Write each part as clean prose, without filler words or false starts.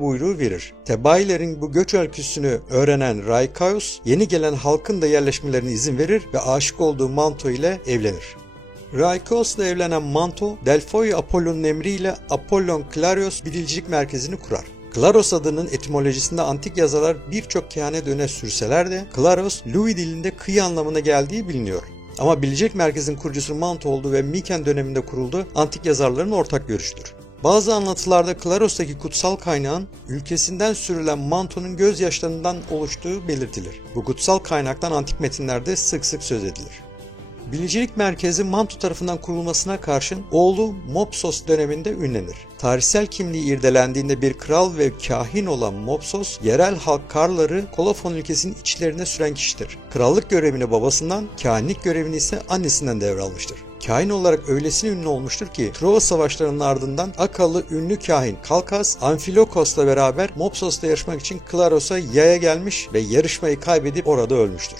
buyruğu verir. Thebailerin bu göç öyküsünü öğrenen Raikaios, yeni gelen halkın da yerleşmelerine izin verir ve aşık olduğu Manto ile evlenir. Raikaios'la evlenen Manto, Delphoi Apollon'un emriyle Apollon Klarios Bilicilik Merkezi'ni kurar. Klaros adının etimolojisinde antik yazarlar birçok kehanet öne sürseler de Klaros, Louis dilinde kıyı anlamına geldiği biliniyor. Ama Bilicilik Merkezi'nin kurucusu Manto olduğu ve Miken döneminde kuruldu antik yazarların ortak görüşüdür. Bazı anlatılarda Klaros'taki kutsal kaynağın ülkesinden sürülen Manto'nun gözyaşlarından oluştuğu belirtilir. Bu kutsal kaynaktan antik metinlerde sık sık söz edilir. Bilicilik Merkezi Manto tarafından kurulmasına karşın oğlu Mopsos döneminde ünlenir. Tarihsel kimliği irdelendiğinde bir kral ve kahin olan Mopsos, yerel halk Karları Kolofon ülkesinin içlerine süren kişidir. Krallık görevini babasından, kahinlik görevini ise annesinden devralmıştır. Kahin olarak öylesine ünlü olmuştur ki Truva savaşlarının ardından Akalı ünlü kahin Kalkas, Amfilokos'la beraber Mopsos'ta yarışmak için Klaros'a yaya gelmiş ve yarışmayı kaybedip orada ölmüştür.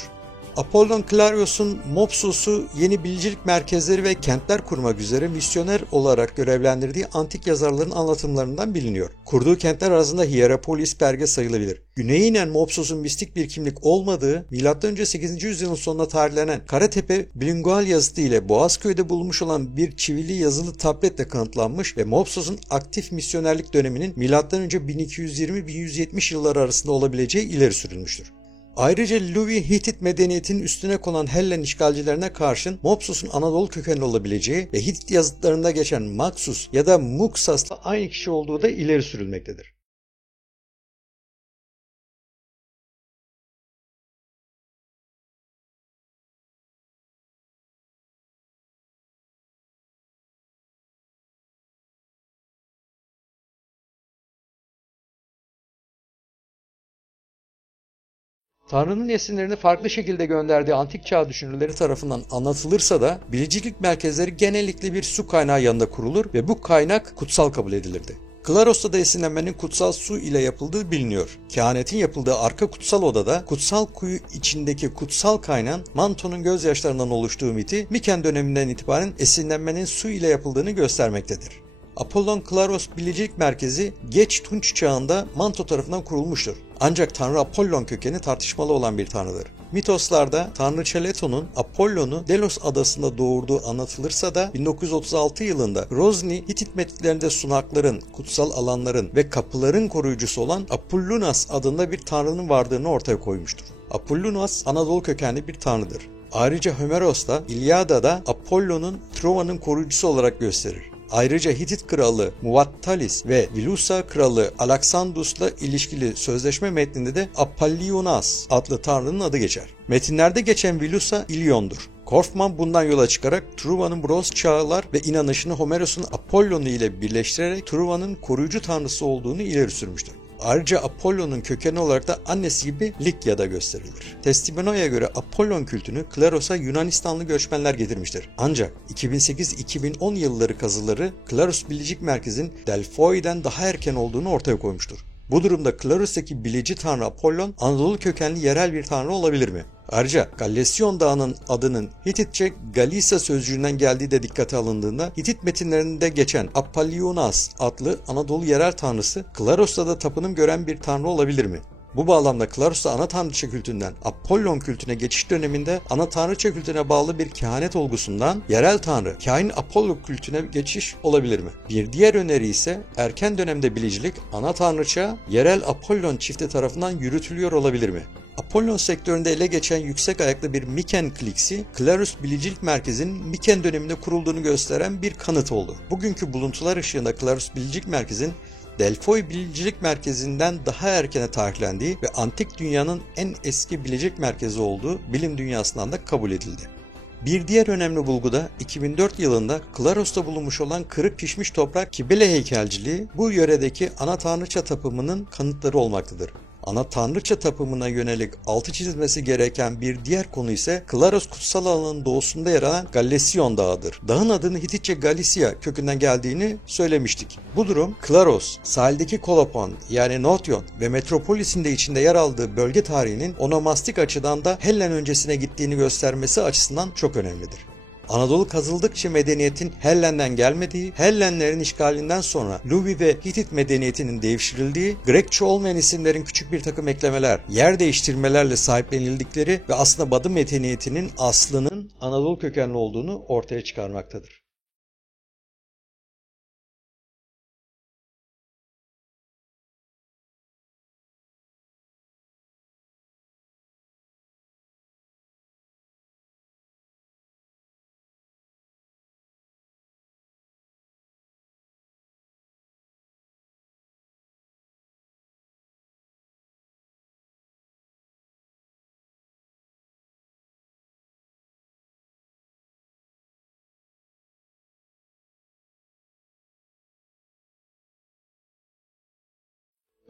Apollon Klarios'un Mopsus'u yeni bilicilik merkezleri ve kentler kurmak üzere misyoner olarak görevlendirdiği antik yazarların anlatımlarından biliniyor. Kurduğu kentler arasında Hierapolis, Perge sayılabilir. Güneye inen Mopsus'un mistik bir kimlik olmadığı, M.Ö. 8. yüzyılın sonuna tarihlenen Karatepe bilingual yazıtı ile Boğazköy'de bulunmuş olan bir çivili yazılı tabletle kanıtlanmış ve Mopsus'un aktif misyonerlik döneminin M.Ö. 1220-1170 yılları arasında olabileceği ileri sürülmüştür. Ayrıca Louis Hitit medeniyetinin üstüne konan Hellen işgalcilerine karşın Mopsus'un Anadolu kökenli olabileceği ve Hitit yazıtlarında geçen Maksus ya da Muksas'la aynı kişi olduğu da ileri sürülmektedir. Tanrı'nın esinlerini farklı şekilde gönderdiği antik çağ düşünürleri tarafından anlatılırsa da bilicilik merkezleri genellikle bir su kaynağı yanında kurulur ve bu kaynak kutsal kabul edilirdi. Klaros'ta da esinlenmenin kutsal su ile yapıldığı biliniyor. Kehanetin yapıldığı arka kutsal odada kutsal kuyu içindeki kutsal kaynağın Manto'nun gözyaşlarından oluştuğu miti Miken döneminden itibaren esinlenmenin su ile yapıldığını göstermektedir. Apollon Klaros Bilicilik Merkezi geç Tunç çağında Manto tarafından kurulmuştur. Ancak Tanrı Apollon kökeni tartışmalı olan bir tanrıdır. Mitoslarda Tanrıça Leto'nun Apollon'u Delos adasında doğurduğu anlatılırsa da 1936 yılında Grozny Hitit metinlerinde sunakların, kutsal alanların ve kapıların koruyucusu olan Apollunas adında bir tanrının varlığını ortaya koymuştur. Apollunas Anadolu kökenli bir tanrıdır. Ayrıca Homeros'ta İlyada'da Apollon'un Trova'nın koruyucusu olarak gösterir. Ayrıca Hitit kralı Muvattalis ve Vilusa kralı Alexandus'la ilişkili sözleşme metninde de Apollionas adlı tanrının adı geçer. Metinlerde geçen Vilusa İlyon'dur. Korfman bundan yola çıkarak Truva'nın bronz çağlar ve inanışını Homeros'un Apollon'u ile birleştirerek Truva'nın koruyucu tanrısı olduğunu ileri sürmüştür. Ayrıca Apollon'un kökeni olarak da annesi gibi Likya'da gösterilir. Testimonia'ya göre Apollon kültünü Klaros'a Yunanistanlı göçmenler getirmiştir. Ancak 2008-2010 yılları kazıları Klaros Bilicilik Merkezi'nin Delphoi'den daha erken olduğunu ortaya koymuştur. Bu durumda Klaros'taki bilici tanrı Apollon, Anadolu kökenli yerel bir tanrı olabilir mi? Ayrıca Gallesyon Dağı'nın adının Hititçe Galisa sözcüğünden geldiği de dikkate alındığında Hitit metinlerinde geçen Apollionas adlı Anadolu yerel tanrısı Klaros'ta da tapınım gören bir tanrı olabilir mi? Bu bağlamda Klaros'ta ana tanrıça kültünden Apollon kültüne geçiş döneminde ana tanrıça kültüne bağlı bir kehanet olgusundan yerel tanrı, kahin Apollo kültüne geçiş olabilir mi? Bir diğer öneri ise erken dönemde bilicilik ana tanrıça, yerel Apollon çifti tarafından yürütülüyor olabilir mi? Apollon sektöründe ele geçen yüksek ayaklı bir Miken kliksi, Klaros Bilicilik Merkezi'nin Miken döneminde kurulduğunu gösteren bir kanıt oldu. Bugünkü buluntular ışığında Klaros Bilicilik Merkezi'nin Delphoi Bilicilik Merkezi'nden daha erkene tarihlendiği ve antik dünyanın en eski bilicilik merkezi olduğu bilim dünyasından da kabul edildi. Bir diğer önemli bulgu da 2004 yılında Klaros'ta bulunmuş olan kırık pişmiş toprak Kibele heykelciliği bu yöredeki ana tanrıça tapımının kanıtları olmaktadır. Ana tanrıça tapımına yönelik altı çizilmesi gereken bir diğer konu ise Klaros kutsal alanının doğusunda yer alan Gallesyon Dağı'dır. Dağın adını Hititçe Galicia kökünden geldiğini söylemiştik. Bu durum Klaros, sahildeki Kolopon yani Notyon ve metropolisin de içinde yer aldığı bölge tarihinin onomastik açıdan da Hellen öncesine gittiğini göstermesi açısından çok önemlidir. Anadolu kazıldıkça medeniyetin Hellen'den gelmediği, Hellenlerin işgalinden sonra Luvi ve Hitit medeniyetinin devşirildiği, Grekçe olmayan isimlerin küçük bir takım eklemeler, yer değiştirmelerle sahiplenildikleri ve aslında Batı medeniyetinin aslının Anadolu kökenli olduğunu ortaya çıkarmaktadır.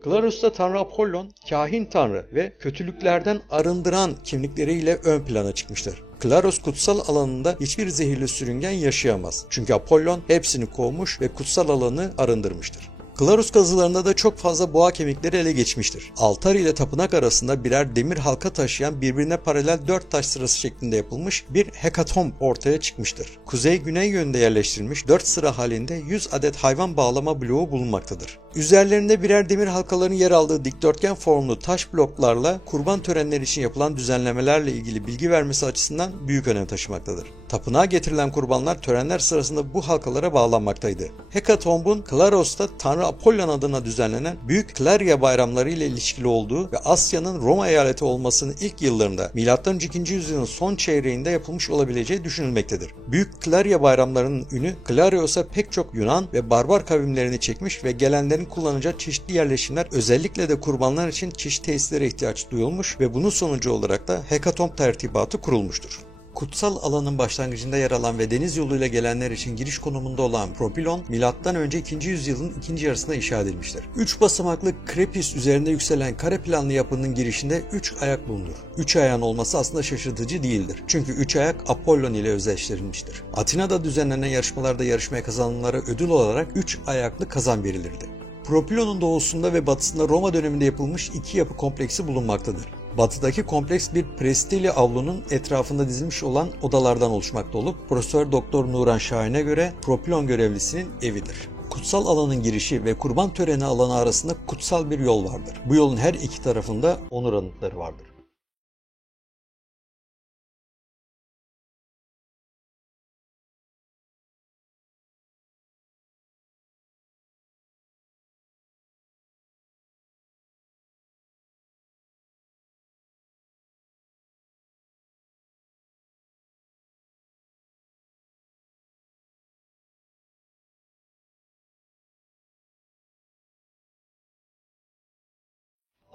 Glarus'ta Tanrı Apollon, kahin tanrı ve kötülüklerden arındıran kimlikleriyle ön plana çıkmıştır. Klaros kutsal alanında hiçbir zehirli sürüngen yaşayamaz. Çünkü Apollon hepsini kovmuş ve kutsal alanı arındırmıştır. Glarus kazılarında da çok fazla boğa kemikleri ele geçmiştir. Altar ile tapınak arasında birer demir halka taşıyan birbirine paralel 4 taş sırası şeklinde yapılmış bir hekatomb ortaya çıkmıştır. Kuzey-güney yönde yerleştirilmiş 4 sıra halinde 100 adet hayvan bağlama bloğu bulunmaktadır. Üzerlerinde birer demir halkaların yer aldığı dikdörtgen formlu taş bloklarla kurban törenleri için yapılan düzenlemelerle ilgili bilgi vermesi açısından büyük önem taşımaktadır. Tapınağa getirilen kurbanlar törenler sırasında bu halkalara bağlanmaktaydı. Hekatomb'un Klaros'ta Tanrı Apollon adına düzenlenen büyük Klarya bayramları ile ilişkili olduğu ve Asya'nın Roma eyaleti olmasının ilk yıllarında M.Ö. 2. yüzyılın son çeyreğinde yapılmış olabileceği düşünülmektedir. Büyük Klarya bayramlarının ünü Klarios'a pek çok Yunan ve barbar kavimlerini çekmiş ve gelenlerin kullanacağı çeşitli yerleşimler, özellikle de kurbanlar için çeşitli tesislere ihtiyaç duyulmuş ve bunun sonucu olarak da hekatomb tertibatı kurulmuştur. Kutsal alanın başlangıcında yer alan ve deniz yoluyla gelenler için giriş konumunda olan Propylon, M.Ö. 2. yüzyılın ikinci yarısında inşa edilmiştir. 3 basamaklı krepis üzerinde yükselen kare planlı yapının girişinde 3 ayak bulunur. 3 ayağın olması aslında şaşırtıcı değildir. Çünkü 3 ayak Apollon ile özdeşleştirilmiştir. Atina'da düzenlenen yarışmalarda yarışmaya kazananlara ödül olarak 3 ayaklı kazan verilirdi. Propylon'un doğusunda ve batısında Roma döneminde yapılmış 2 yapı kompleksi bulunmaktadır. Batıdaki kompleks bir prestili avlunun etrafında dizilmiş olan odalardan oluşmakta olup Profesör Doktor Nuran Şahin'e göre Propylon görevlisinin evidir. Kutsal alanın girişi ve kurban töreni alanı arasında kutsal bir yol vardır. Bu yolun her iki tarafında onur anıtları vardır.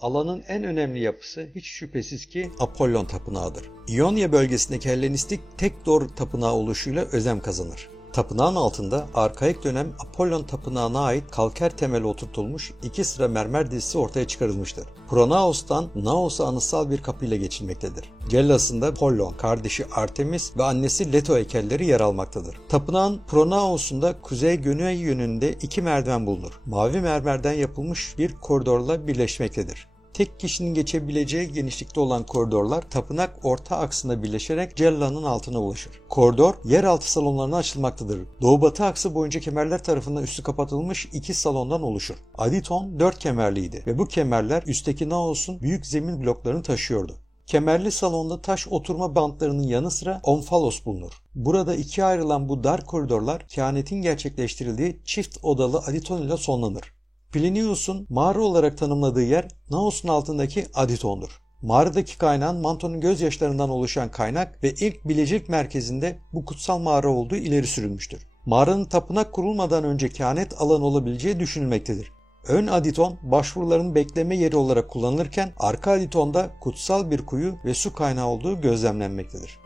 Alanın en önemli yapısı hiç şüphesiz ki Apollon Tapınağı'dır. İonya bölgesindeki Hellenistik Tekdor Tapınağı oluşuyla özem kazanır. Tapınağın altında arkaik dönem Apollon Tapınağı'na ait kalker temeli oturtulmuş 2 sıra mermer dizisi ortaya çıkarılmıştır. Pronaos'tan Naos'a anıtsal bir kapıyla geçilmektedir. Gellas'ında Apollon, kardeşi Artemis ve annesi Leto heykelleri yer almaktadır. Tapınağın Pronaos'unda kuzey-güney yönünde 2 merdiven bulunur. Mavi mermerden yapılmış bir koridorla birleşmektedir. Tek kişinin geçebileceği genişlikte olan koridorlar tapınak orta aksında birleşerek cellanın altına ulaşır. Koridor yeraltı salonlarına açılmaktadır. Doğu-batı aksı boyunca kemerler tarafından üstü kapatılmış 2 salondan oluşur. Aditon 4 kemerliydi ve bu kemerler üstteki naosun büyük zemin bloklarını taşıyordu. Kemerli salonda taş oturma bantlarının yanı sıra omfalos bulunur. Burada ikiye ayrılan bu dar koridorlar kehanetin gerçekleştirildiği çift odalı aditon ile sonlanır. Plinius'un mağara olarak tanımladığı yer Naos'un altındaki Aditon'dur. Mağaradaki kaynağın Manton'un gözyaşlarından oluşan kaynak ve ilk bilecilik merkezinde bu kutsal mağara olduğu ileri sürülmüştür. Mağaranın tapınak kurulmadan önce kehanet alanı olabileceği düşünülmektedir. Ön aditon başvuruların bekleme yeri olarak kullanılırken arka aditonda kutsal bir kuyu ve su kaynağı olduğu gözlemlenmektedir.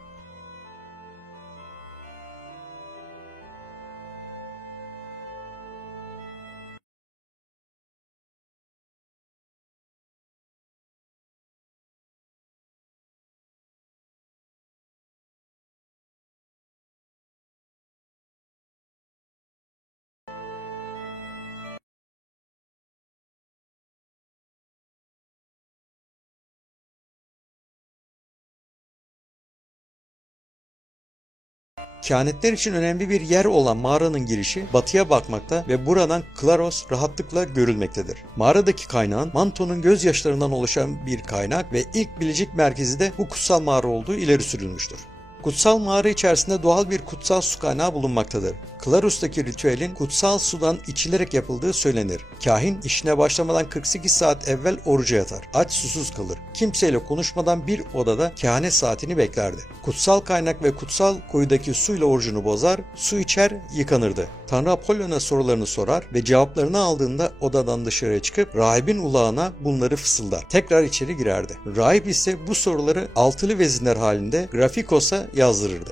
Kehanetler için önemli bir yer olan mağaranın girişi batıya bakmakta ve buradan Klaros rahatlıkla görülmektedir. Mağaradaki kaynağın Manto'nun gözyaşlarından oluşan bir kaynak ve ilk bilecik merkezi de bu kutsal mağara olduğu ileri sürülmüştür. Kutsal mağara içerisinde doğal bir kutsal su kaynağı bulunmaktadır. Klaros'taki ritüelin kutsal sudan içilerek yapıldığı söylenir. Kahin işine başlamadan 48 saat evvel oruca yatar. Aç susuz kalır. Kimseyle konuşmadan bir odada kehanet saatini beklerdi. Kutsal kaynak ve kutsal kuyudaki suyla orucunu bozar, su içer, yıkanırdı. Tanrı Apollon'a sorularını sorar ve cevaplarını aldığında odadan dışarıya çıkıp rahibin ulağına bunları fısıldar. Tekrar içeri girerdi. Rahip ise bu soruları altılı vezinler halinde Grafikos'a yazdırırdı.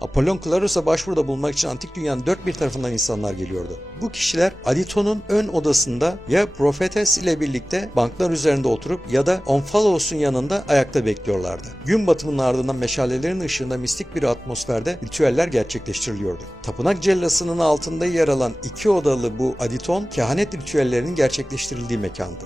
Apollon Klaros'a başvuruda bulunmak için antik dünyanın dört bir tarafından insanlar geliyordu. Bu kişiler Aditon'un ön odasında ya Profetes ile birlikte banklar üzerinde oturup ya da Omfalos'un yanında ayakta bekliyorlardı. Gün batımının ardından meşalelerin ışığında mistik bir atmosferde ritüeller gerçekleştiriliyordu. Tapınak cellasının altında yer alan iki odalı bu Aditon, kehanet ritüellerinin gerçekleştirildiği mekandı.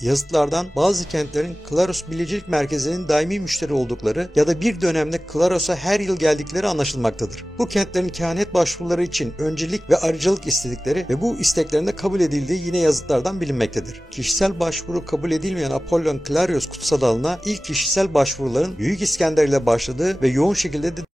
Yazıtlardan bazı kentlerin Klaros bilicilik merkezinin daimi müşteri oldukları ya da bir dönemde Klaros'a her yıl geldikleri anlaşılmaktadır. Bu kentlerin kehanet başvuruları için öncelik ve ayrıcalık istedikleri ve bu isteklerinde kabul edildiği yine yazıtlardan bilinmektedir. Kişisel başvuru kabul edilmeyen Apollon Klarios kutsal alana ilk kişisel başvuruların Büyük İskender ile başladığı ve yoğun şekilde de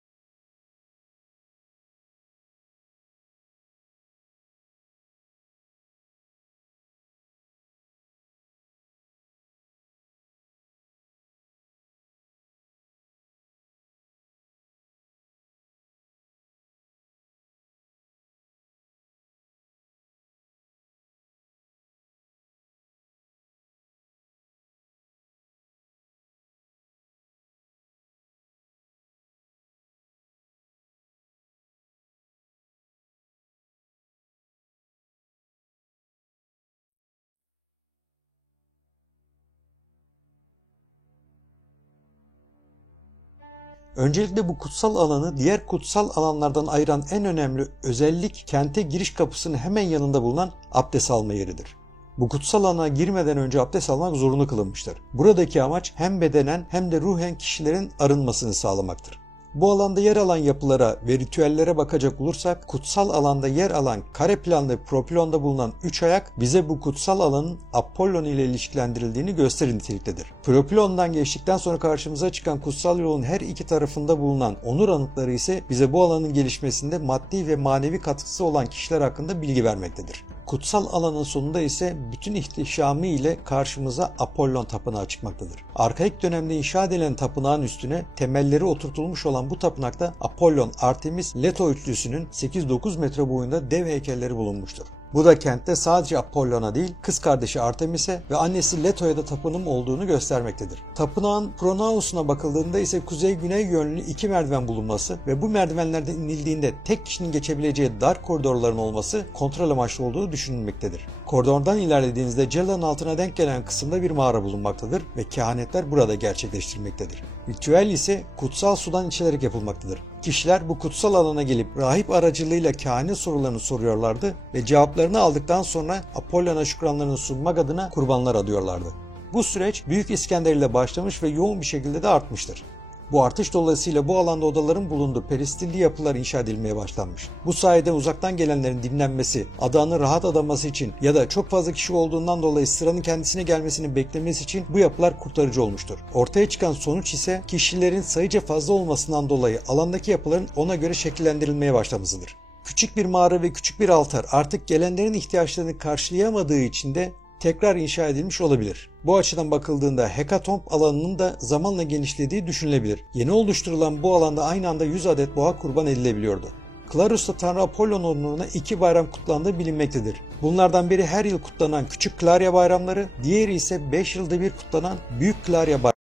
Öncelikle bu kutsal alanı diğer kutsal alanlardan ayıran en önemli özellik kente giriş kapısının hemen yanında bulunan abdest alma yeridir. Bu kutsal alana girmeden önce abdest almak zorunlu kılınmıştır. Buradaki amaç hem bedenen hem de ruhen kişilerin arınmasını sağlamaktır. Bu alanda yer alan yapılara ve ritüellere bakacak olursak kutsal alanda yer alan kare planlı propilonda bulunan 3 ayak bize bu kutsal alanın Apollon ile ilişkilendirildiğini gösterir niteliktedir. Propilondan geçtikten sonra karşımıza çıkan kutsal yolun her iki tarafında bulunan onur anıtları ise bize bu alanın gelişmesinde maddi ve manevi katkısı olan kişiler hakkında bilgi vermektedir. Kutsal alanın sonunda ise bütün ihtişamı ile karşımıza Apollon tapınağı çıkmaktadır. Arkaik dönemde inşa edilen tapınağın üstüne temelleri oturtulmuş olan bu tapınakta Apollon, Artemis, Leto üçlüsünün 8-9 metre boyunda dev heykelleri bulunmuştur. Bu da kentte sadece Apollon'a değil, kız kardeşi Artemis'e ve annesi Leto'ya da tapınım olduğunu göstermektedir. Tapınağın pronaosuna bakıldığında ise kuzey-güney yönlü iki merdiven bulunması ve bu merdivenlerden inildiğinde tek kişinin geçebileceği dar koridorların olması kontrol amaçlı olduğu düşünülmektedir. Koridordan ilerlediğinizde cellanın altına denk gelen kısımda bir mağara bulunmaktadır ve kehanetler burada gerçekleştirilmektedir. Ritüel ise kutsal sudan içilerek yapılmaktadır. Kişiler bu kutsal alana gelip rahip aracılığıyla kehanet sorularını soruyorlardı ve cevaplarını aldıktan sonra Apollon'a şükranlarını sunmak adına kurbanlar adıyorlardı. Bu süreç Büyük İskender ile başlamış ve yoğun bir şekilde de artmıştır. Bu artış dolayısıyla bu alanda odaların bulunduğu peristilli yapılar inşa edilmeye başlanmış. Bu sayede uzaktan gelenlerin dinlenmesi, adanın rahat adaması için ya da çok fazla kişi olduğundan dolayı sıranın kendisine gelmesini beklemesi için bu yapılar kurtarıcı olmuştur. Ortaya çıkan sonuç ise kişilerin sayıca fazla olmasından dolayı alandaki yapıların ona göre şekillendirilmeye başlamasıdır. Küçük bir mağara ve küçük bir altar artık gelenlerin ihtiyaçlarını karşılayamadığı için de tekrar inşa edilmiş olabilir. Bu açıdan bakıldığında hekatomb alanının da zamanla genişlediği düşünülebilir. Yeni oluşturulan bu alanda aynı anda 100 adet boğa kurban edilebiliyordu. Klarus'ta Tanrı Apollon uğruna 2 bayram kutlandığı bilinmektedir. Bunlardan biri her yıl kutlanan Küçük Klarya bayramları, diğeri ise 5 yılda bir kutlanan Büyük Klarya bayramları.